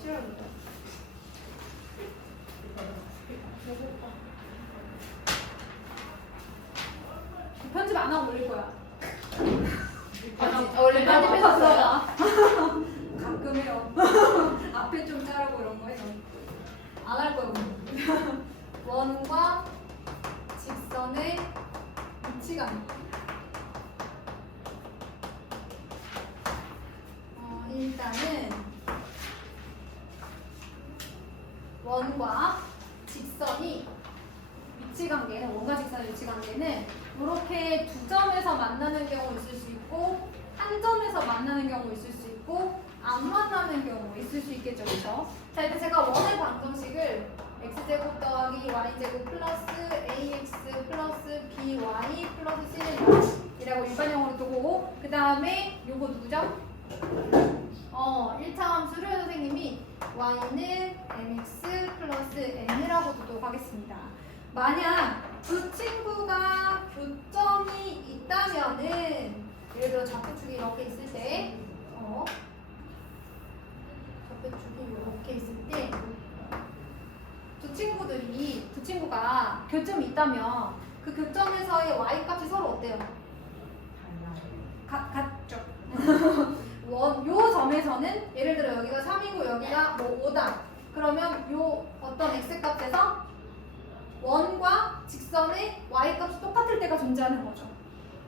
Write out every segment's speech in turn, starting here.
찌르는데. 편집 안 하고 올릴 거야. 원래 편집해서 들어가. 가끔 해요. 앞에 좀 자르고 이런 거 해서. 안 할 거예요. 원과 직선의 위치감. 일단은 원과 직선이 위치관계는 원과 직선의 위치관계는 이렇게 두 점에서 만나는 경우 있을 수 있고 한 점에서 만나는 경우 있을 수 있고 안 만나는 경우 있을 수 있겠죠, 그렇죠? 자, 일단 제가 원의 방정식을 x제곱 더하기 y제곱 플러스 ax 플러스 by 플러스 c는 이라고 일반형으로 두고 그 다음에 요거 누구죠? 1차 함수를 선생님이 y는 mx 플러스 n이라고 두도록 하겠습니다. 만약 두 친구가 교점이 있다면은 예를 들어 좌표축이 이렇게 있을 때 좌표축이 이렇게 있을 때 두 친구가 교점이 있다면 그 교점에서의 y 값이 서로 어때요? 같죠. 요 점에서는 예를 들어 여기가 3이고 여기가 뭐 5다. 그러면 요 어떤 x 값에서 원과 직선의 y 값이 똑같을 때가 존재하는 거죠.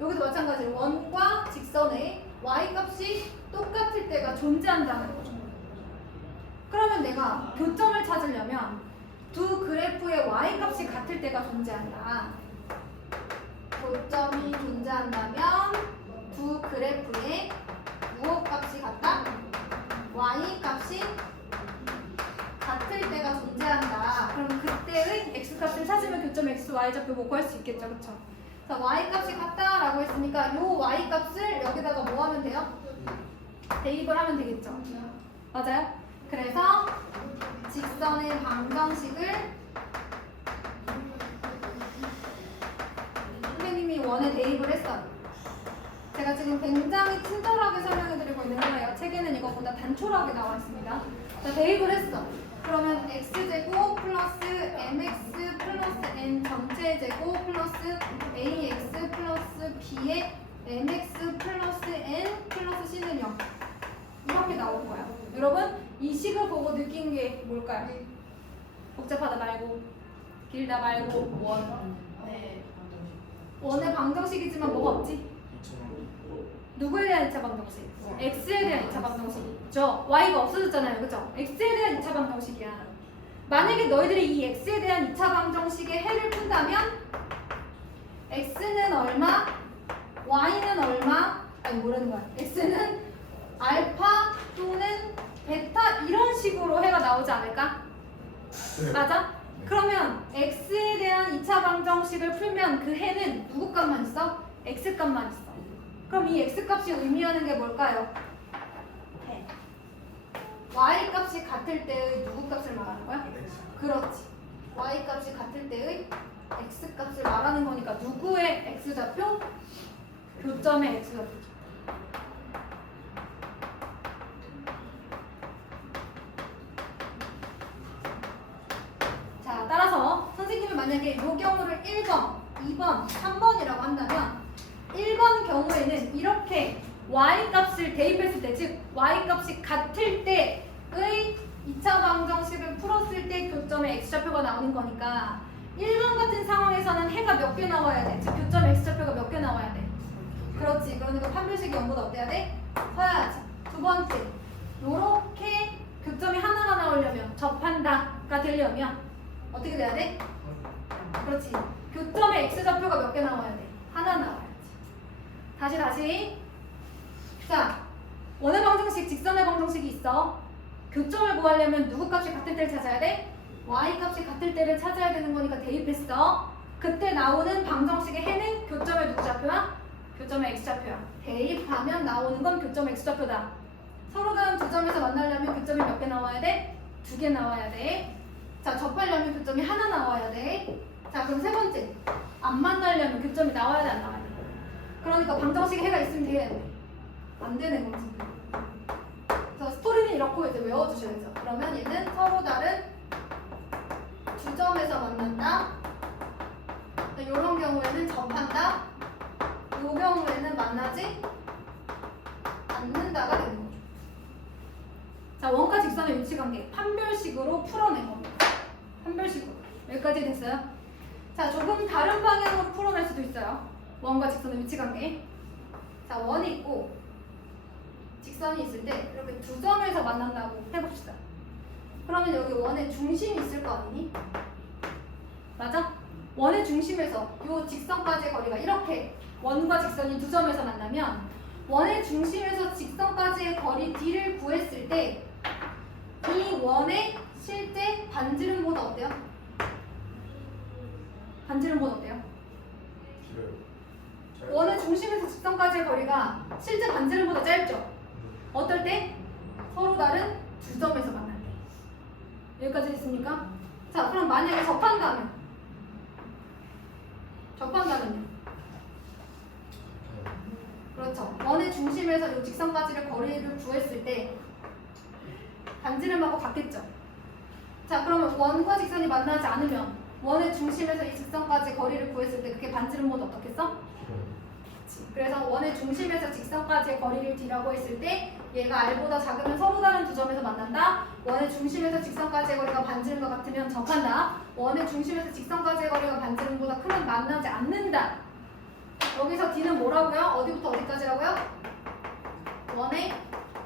여기도 마찬가지로 원과 직선의 y 값이 똑같을 때가 존재한다는 거죠. 그러면 내가 교점을 찾으려면 두 그래프의 y 값이 같을 때가 존재한다. 교점이 존재한다면 두 그래프의 무엇 값이 같다? y 값이 같을 때가 존재한다. 그럼 그때의 x 값을 찾으면 교점 x, y 좌표 뭐 구할 수 있겠죠, 그렇죠? 자, y 값이 같다라고 했으니까 요 y 값을 여기다가 뭐 하면 돼요? 대입을 하면 되겠죠. 맞아요? 그래서 직선의 방정식을 선생님이 원에 대입을 했어요. 제가 지금 굉장히 친절하게 설명해드리고 있는 거예요. 책에는 이거보다 단촐하게 나와 있습니다. 자, 대입을 했어. 그러면 x제곱 플러스 mx 플러스 n 전체 제곱 플러스 ax 플러스 b의 mx 플러스 n 플러스 c는 0 이렇게 나올 거야. 여러분 이 식을 보고 느낀 게 뭘까요? 복잡하다 말고 길다 말고 원의 방정식이지만 뭐가 없지? 누구에 대한 2차 방정식? x에 대한 2차 방정식이죠. y가 없어졌잖아요, 그죠? x에 대한 2차 방정식이야. 만약에 너희들이 이 x에 대한 2차 방정식의 해를 푼다면 x는 얼마? y는 얼마? 아니 뭐라는 거야? x는 알파 또는 베타 이런 식으로 해가 나오지 않을까? 맞아? 그러면 x에 대한 2차 방정식을 풀면 그 해는 누구 값만 있어? x 값만 있어. 그럼 이 x값이 의미하는 게 뭘까요? 해. y값이 같을 때의 누구 값을 말하는 거야? 그렇지. y값이 같을 때의 x값을 말하는 거니까 누구의 x좌표? 교점의 x좌표죠. 자, 따라서 선생님이 만약에 이 경우를 1번, 2번, 3번이라고 한다면 1번 경우에는 이렇게 y값을 대입했을 때, 즉 y값이 같을 때의 2차 방정식을 풀었을 때 교점의 x좌표가 나오는 거니까 1번 같은 상황에서는 해가 몇 개 나와야 돼? 즉 교점 x좌표가 몇 개 나와야 돼? 그렇지. 그러니까 판별식이 0보다 어때야 돼? 커야지. 두 번째, 요렇게 교점이 하나가 나오려면 접한다가 되려면 어떻게 돼야 돼? 그렇지. 교점의 x좌표가 몇 개 나와야 돼? 하나 나와야지. 다시. 자, 원의 방정식, 직선의 방정식이 있어. 교점을 구하려면 누구 값이 같을 때를 찾아야 돼? y 값이 같을 때를 찾아야 되는 거니까 대입했어. 그때 나오는 방정식의 해는 교점의 누구 좌표야? 교점의 x좌표야. 대입하면 나오는 건 교점의 x좌표다. 서로 다른 두 점에서 만나려면 교점이 몇 개 나와야 돼? 2개 나와야 돼. 자, 접하려면 교점이 하나 나와야 돼. 자, 그럼 세 번째. 안 만나려면 교점이 나와야 돼, 안 나와야 돼? 그러니까 방정식에 해가 있으면 돼야 돼. 안 되는 거지. 그래서 스토리는 이렇게 이렇고 이제 외워주셔야죠. 그러면 얘는 서로 다른 두 점에서 만난다. 이런 경우에는 접한다. 이 경우에는 만나지 않는다가 되는 거죠. 자, 원과 직선의 위치관계 판별식으로 풀어낸 겁니다. 판별식으로. 여기까지 됐어요? 자, 조금 다른 방향으로 풀어낼 수도 있어요. 원과 직선의 위치관계. 자, 원이 있고 직선이 있을 때 이렇게 두 점에서 만난다고 해봅시다. 그러면 여기 원의 중심이 있을 거 아니니? 맞아? 원의 중심에서 이 직선까지의 거리가 이렇게 원과 직선이 두 점에서 만나면 원의 중심에서 직선까지의 거리 D를 구했을 때 이 원의 실제 반지름보다 어때요? 반지름보다 어때요? 길어요. 원의 중심에서 직선까지의 거리가 실제 반지름보다 짧죠? 어떨 때? 서로 다른 두 점에서 만날 때. 여기까지 됐습니까? 자, 그럼 만약에 접한다면요? 그렇죠. 원의 중심에서 이 직선까지의 거리를 구했을 때 반지름하고 같겠죠? 자, 그러면 원과 직선이 만나지 않으면 원의 중심에서 이 직선까지 거리를 구했을 때 그게 반지름보다 어떻겠어? 그래서 원의 중심에서 직선까지의 거리를 D라고 했을 때 얘가 R보다 작으면 서로 다른 두 점에서 만난다. 원의 중심에서 직선까지의 거리가 반지름과 같으면 접한다. 원의 중심에서 직선까지의 거리가 반지름보다 크면 만나지 않는다. 여기서 D는 뭐라고요? 어디부터 어디까지라고요? 원의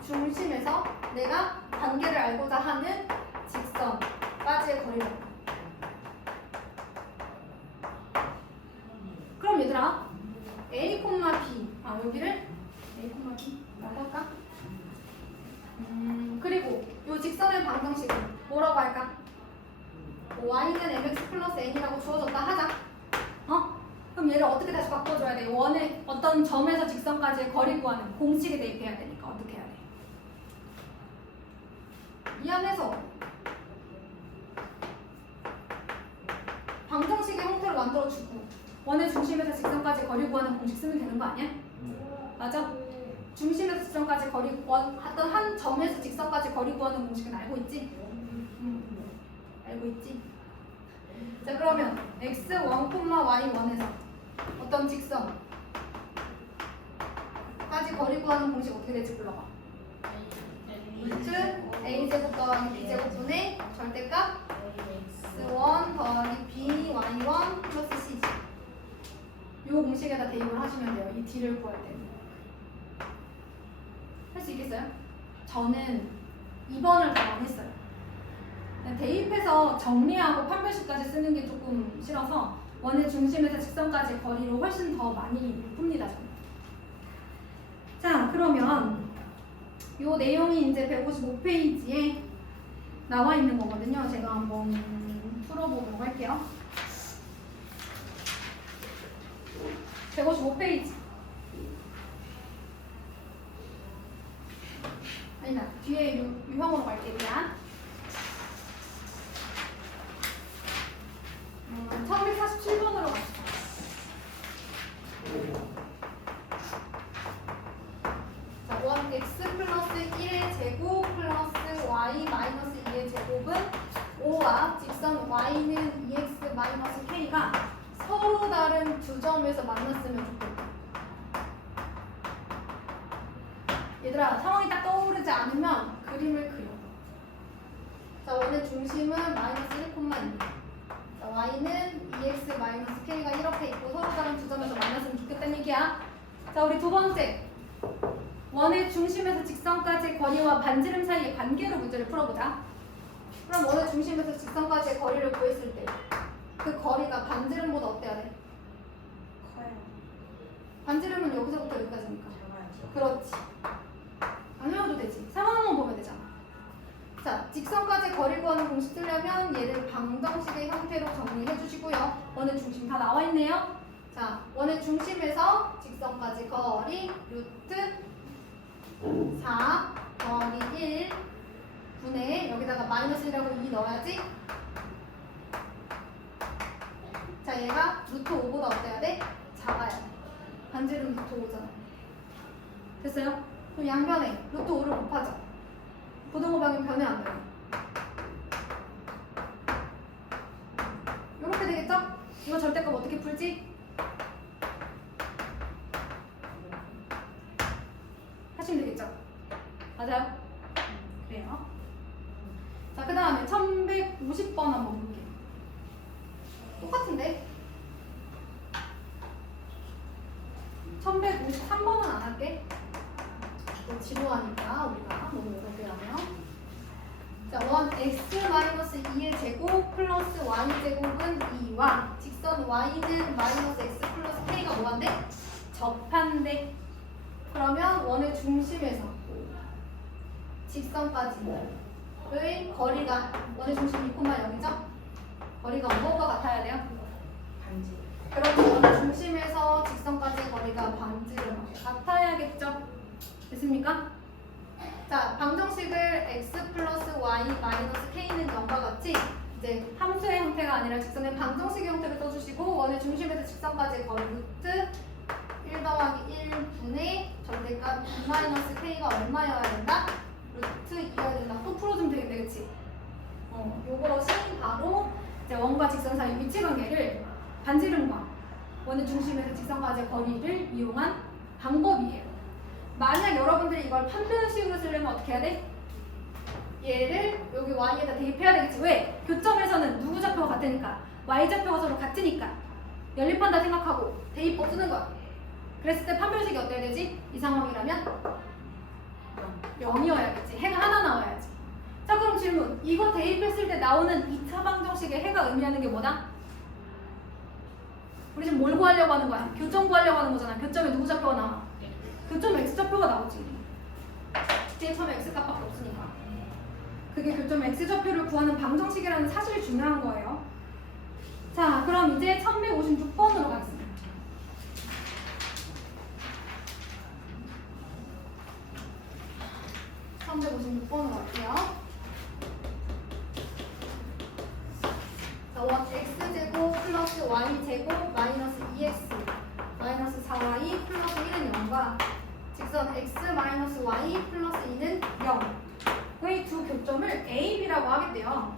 중심에서 내가 관계를 알고자 하는 직선까지의 거리를. 그럼 얘들아 A, B 여기를 A, B라고 할까? 그리고 이 직선의 방정식은 뭐라고 할까? y는 mx 플러스 n이라고 주어졌다 하자. 그럼 얘를 어떻게 다시 바꿔줘야 돼? 원의 어떤 점에서 직선까지의 거리 구하는 공식에 대입해야 되니까 어떻게 해야 돼? 이 안에서 방정식의 형태로 만들어주고 원의 중심에서 직선까지 거리 구하는 공식 쓰면 되는 거 아니야? 맞아? 중심에서 직선까지 거리 어떤 한 점에서 직선까지 거리 구하는 공식은 알고 있지? 알고 있지? 자, 그러면 x1, y1에서 어떤 직선까지 거리 구하는 공식 어떻게 될지 불러봐. 루트 a제곱 더하기 b제곱분의 절대값 x1 더하기 b y1 플러스 c지. 이 공식에다 대입을 하시면 돼요. 이 d를 구할 때. 할 수 있겠어요? 저는 2번을 더 안 했어요. 대입해서 정리하고 판별식까지 쓰는 게 조금 싫어서 원의 중심에서 직선까지 거리로 훨씬 더 많이 풉니다. 저는. 자, 그러면 이 내용이 이제 155페이지에 나와 있는 거거든요. 제가 한번 풀어보도록 할게요. 155페이지. 아니다. 뒤에 유형으로 갈게요. 미안. 1147번으로 갑시다. 자, 1x 플러스 1의 제곱 플러스 y 마이너스 2의 제곱은 5와 직선 y는 2x 마이너스 k가 서로 다른 두 점에서 만났으면 좋겠다. 얘들아, 상황이 딱 떠오르지 않으면 그림을 그려. 자, 원의 중심은 마이너스 1,2. 자, y는 2x 마이너스 k가 이렇게 있고 서로 다른 두 점에서 만났으면 좋겠다는 얘기야. 자, 우리 두 번째. 원의 중심에서 직선까지의 거리와 반지름 사이의 관계로 문제를 풀어보자. 그럼 원의 중심에서 직선까지의 거리를 구했을 때 그 거리가 반지름보다 어때야 돼? 커요. 반지름은 여기서부터 여기까지니까. 작아요. 그렇지. 안 외워도 되지. 상황만 보면 되잖아. 자, 직선까지 거리 구하는 공식 쓰려면 얘를 방정식의 형태로 정리해 주시고요. 원의 중심 다 나와 있네요. 자, 원의 중심에서 직선까지 거리 루트 4 더하기 1 분의 여기다가 마이너스 1하고 2 넣어야지. 자, 얘가 루트 5보다 어때야 돼? 작아야 돼. 반지름 루트 5잖아. 됐어요? 그럼 양변에 루트 5를 곱하자. 부동호 방향 변해 안 돼요? 이렇게 되겠죠? 이거 절대값 어떻게 풀지? 하시면 되겠죠? 맞아요? 그래요. 자, 그 다음에 1150번 한번 볼게요. 똑같은데? 1153번은 안 할게. 또 지루하니까 우리가 너무 어렵게 하면. 자, 1x-2의 제곱 플러스 y 제곱은 2와 직선 y는 마이너스 x 플러스 k가 뭐한데? 접한데. 그러면 원의 중심에서 직선까지의 거리가 원의 중심 2,0이죠? 거리가 뭐가 같아야 돼요? 반지. 그럼 원의 중심에서 직선까지의 거리가 반지름 같아야겠죠? 됐습니까? 자, 방정식을 x 플러스 y 마이너스 k는 0과 같이 이제 함수의 형태가 아니라 직선의 방정식의 형태를 써주시고 원의 중심에서 직선까지의 거리 루트 1 더하기 1분의 절대값 2 마이너스 k가 얼마여야 된다? 루트 2여야 된다. 또 풀어주면 되겠네, 그치? 요것이 바로 이제 원과 직선 사이 위치 관계를 반지름과 원의 중심에서 직선까지의 거리를 이용한 방법이에요. 만약 여러분들이 이걸 판별식으로 쓰려면 어떻게 해야 돼? 얘를 여기 y에다 대입해야 되겠지. 왜? 교점에서는 누구 좌표가 같으니까 y 좌표가 서로 같으니까 연립한다 생각하고 대입법 쓰는 거야. 그랬을 때 판별식이 어때야 되지? 이 상황이라면 0이어야겠지. 해가 하나 나와야지. 자, 그럼 질문. 이거 대입했을 때 나오는 2차 방정식의 해가 의미하는 게 뭐다? 우리 지금 뭘 구하려고 하는 거야? 교점 구하려고 하는 거잖아. 교점에 누구 좌표가 나와? 교점 x좌표가 나오지. 대입하면 x값밖에 없으니까. 그게 교점 x좌표를 구하는 방정식이라는 사실이 중요한 거예요. 자, 그럼 이제 1156번으로 가겠습니다. 1156번으로 갈게요. 자, 원 x제곱 플러스 y제곱 마이너스 2x 마이너스 4y 플러스 1은 0과 직선 x 마이너스 y 플러스 2는 0의 두 교점을 a, b라고 하겠대요.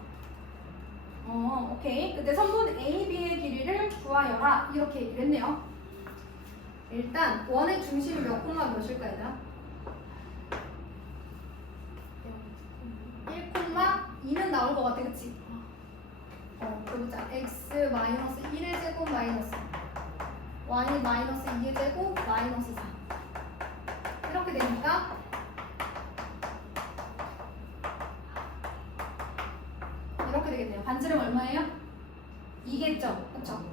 오케이. 그때 선분 a, b의 길이를 구하여라 이렇게 얘기를 했네요. 일단 원의 중심이 몇 콤마 몇일까 얘들아? 1,2는 나올 것 같아, 그치? 그러자 x 마이너스 1의 제곱 마이너스 y 마이너스 2의 제곱 마이너스 4 이렇게 되니까 이렇게 되겠네요. 반지름 얼마예요? 2겠죠? 그쵸?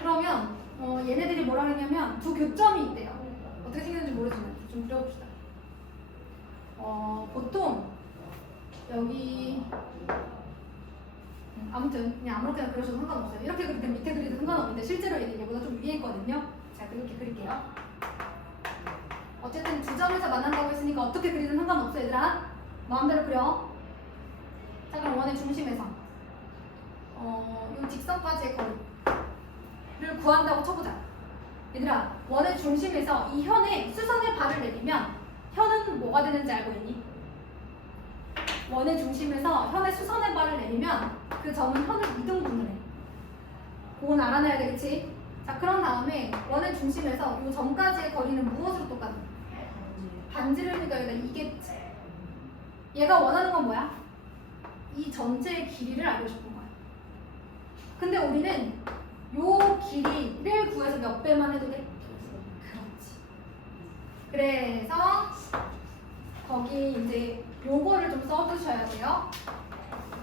그러면 얘네들이 뭐라 그랬냐면 두 교점이 있대요. 어떻게 생겼는지 모르지만 좀 그려봅시다. 보통 여기 아무튼 그냥 아무렇게나 그려줘도 상관없어요. 이렇게 그리든 밑에 그리든 상관없는데 실제로 얘는 얘보다 좀 위에 있거든요. 자, 그렇게 그릴게요. 어쨌든 두 점에서 만난다고 했으니까 어떻게 그리든 상관없어 얘들아. 마음대로 그려. 자, 그럼 원의 중심에서 이 직선까지의 거리를 구한다고 쳐보자. 얘들아, 원의 중심에서 이 현에 수선의 발을 내리면 현은 뭐가 되는지 알고 있니? 원의 중심에서 현의 수선의 발을 내리면 그 점은 현을 2등분을 해. 그건 알아내야 되겠지? 자, 그런 다음에 원의 중심에서 이 점까지의 거리는 무엇으로 똑같아? 반지름이니까 여기다 2겠지. 얘가 원하는 건 뭐야? 이 전체의 길이를 알고 싶은 거야. 근데 우리는 요 길이를 구해서 몇 배만 해도 돼? 그렇지. 그래서 거기 이제 요거를 좀 써두셔야 돼요.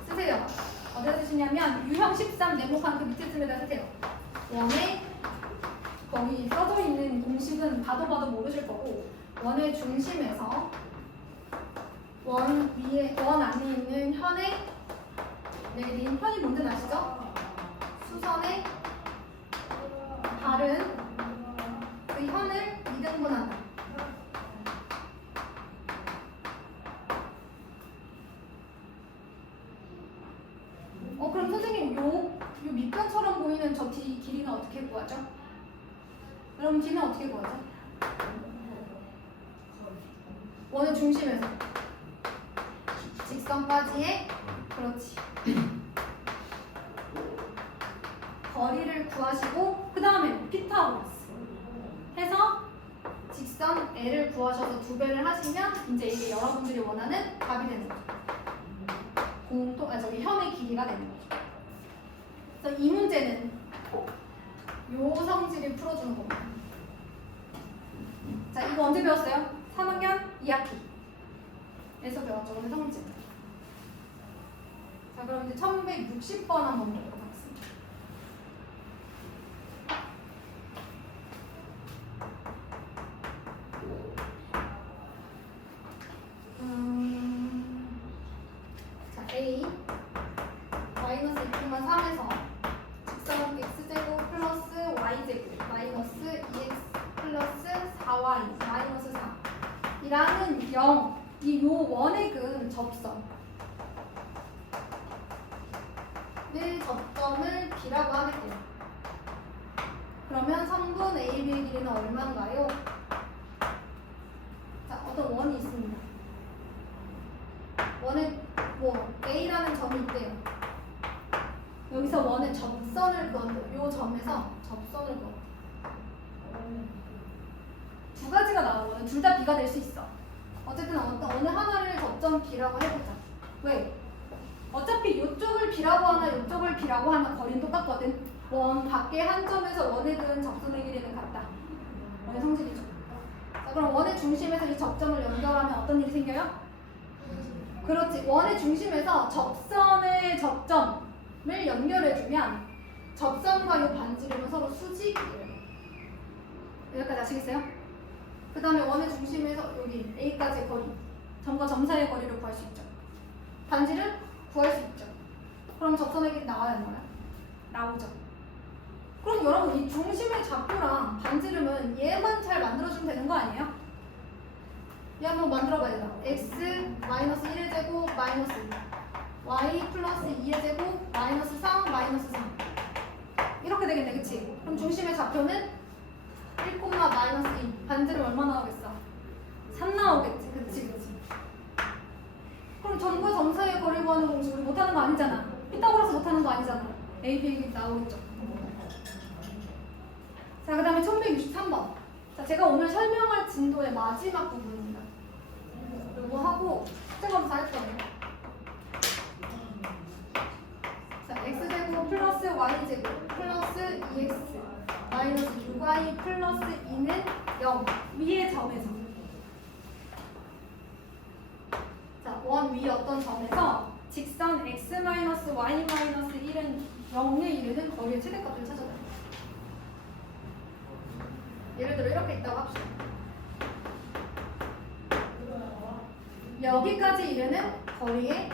쓰세요. 어디다 쓰시냐면 유형 13 네모칸 그 밑에쯤에다 쓰세요. 원의 거기 써져 있는 공식은 봐도 모르실 거고 원의 중심에서 원 안에 있는 현의 내린 현이 뭔지 아시죠? 수선의 발은 그 현을 2등분한다. 그럼 선생님 요 밑변처럼 보이는 저 길이는 어떻게 구하죠? 여러분 길이는 어떻게 구하죠? 원의 중심에서 직선까지의 그렇지. 거리를 구하시고 그 다음에 피타고라스 해서 직선 L을 구하셔서 2배를 하시면 이제 이게 여러분들이 원하는 답이 되는 거죠. 현의 길이가 되는 거죠. 그래서 이 문제는 요 성질을 풀어주는 겁니다. 자, 이거 언제 배웠어요? 3학년 2학기에서 배웠죠. 오늘 성질. 자, 그럼 이제 1160번 한번 보도록 하겠습니다. 자, A 마이너스 2,3에서 직선 x제곱 플러스 y제곱 마이너스 2x 플러스 4y 마이너스 4 이라는 0 이 요 원액은 접선을 접점을 B라고 하겠대요. 그러면 성분 AB의 길이는 얼마인가요? 자, 어떤 원이 있습니다. 원에 뭐 A라는 점이 있대요. 여기서 원의 접선을 그었대요. 이 점에서 접선을 그었대요. 두 가지가 나오거든. 둘 다 B가 될 수 있어. 어쨌든 어느 하나를 접점 B라고 해보자. 왜? 어차피 이쪽을 B라고 하나 이쪽을 B라고 하나 거리는 똑같거든. 원 밖에 한 점에서 원에 그은 접선의 길이는 같다. 원의 성질이죠. 자, 그럼 원의 중심에서 이 접점을 연결하면 어떤 일이 생겨요? 그렇지. 원의 중심에서 접선의 접점을 연결해주면 접선과 이 반지름은 서로 수직이에요. 여기까지 아시겠어요? 그 다음에 원의 중심에서 여기 A까지의 거리, 점과 점 사이의 거리를 구할 수 있죠. 반지름 구할 수 있죠. 그럼 접선의 길이 나와야 하나요? 나오죠. 그럼 여러분 이 중심의 좌표랑 반지름은 얘만 잘 만들어주면 되는 거 아니에요? 얘 한번 만들어봐야 돼요. x 마이너스 1의 제곱 마이너스 2 y 플러스 2의 제곱 마이너스 3 마이너스 3 이렇게 되겠네. 그치? 그럼 중심의 좌표는 1, 마이너스 2 반지름 얼마 나오겠어? 3 나오겠지. 그치. 그럼 점과 점 사이의 거리 구하는 공식 우리 못하는 거 아니잖아. 피타고라스 못하는 거 아니잖아. A, B 나오겠죠. 자, 그 다음에 1163번. 자, 제가 오늘 설명할 진도의 마지막 부분입니다. 이거 하고 숙제검사 할 거예요. 자, x제곱 플러스 y제곱 플러스 2x 마이너스 6y 플러스 2는 0 위의 점에서 자, 원 위 어떤 점에서 직선 x 마이너스 y 마이너스 1은 0에 이르는 거리의 최대값을 찾아내요. 예를 들어 이렇게 있다고 합시다. 여기까지 이르는 거리의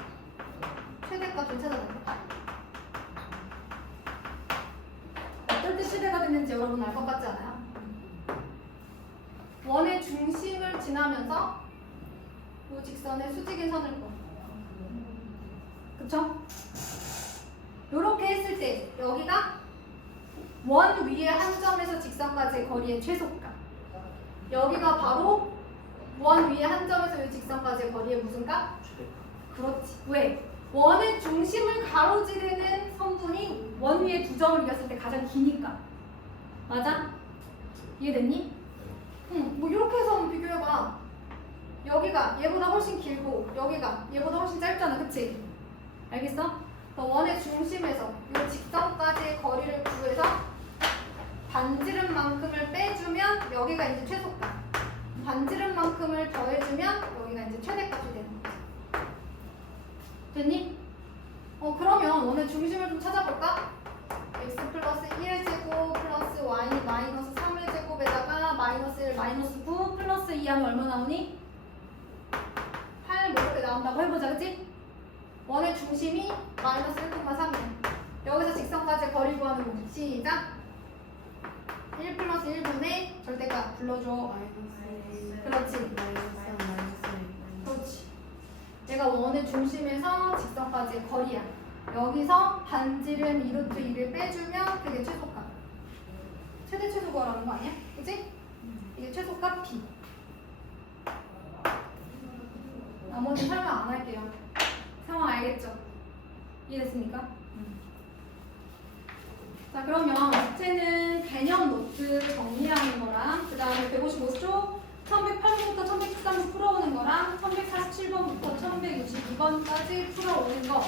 최대값을 찾아내요. 어떨 때 최대가 되는지 여러분 알 것 같지 않아요? 원의 중심을 지나면서 이 직선의 수직인 선을 그어. 그쵸? 요렇게 했을 때 여기가 원 위의 한 점에서 직선까지의 거리의 최소값. 여기가 바로 원 위의 한 점에서 이 직선까지의 거리의 무슨 값? 그렇지. 왜? 원의 중심을 가로지르는 선분이 원 위에 두 점을 이겼을 때 가장 기니까. 맞아? 이해됐니? 응. 뭐 이렇게 해서 한번 비교해봐. 여기가 얘보다 훨씬 길고 여기가 얘보다 훨씬 짧잖아. 그치? 알겠어? 원의 중심에서 이 직선까지의 거리를 구해서 반지름만큼을 빼주면 여기가 이제 최소값. 반지름만큼을 더해주면 여기가 이제 최대값이 되는 거지. 됐니? 그러면 원의 중심을 좀 찾아볼까? x 플러스 1의 제곱 플러스 y 마이너스 3의 제곱에다가 마이너스 1 마이너스 9 플러스 2 하면 얼마 나오니? 8 뭐 이렇게 나온다고 해보자. 그치? 원의 중심이 마이너스 1,3이야. 여기서 직선까지 거리 구하는 공식. 시작! 1 플러스 1분의 절대값 불러줘. 그렇지. 그렇지. 얘가 원의 중심에서 직선까지의 거리야. 여기서 반지름 2루트 2를 빼주면 그게 최소값. 최대 최소 구하라는 거 아니야? 그치? 이게 최소값 B. 나머지 설명 안 할게요. 알겠죠? 이해됐습니까? 자, 그러면 숙제는 개념 노트 정리하는 거랑 그 다음에 155쪽 1108번부터 1113번 풀어오는 거랑 1147번부터 1162번까지 풀어오는 거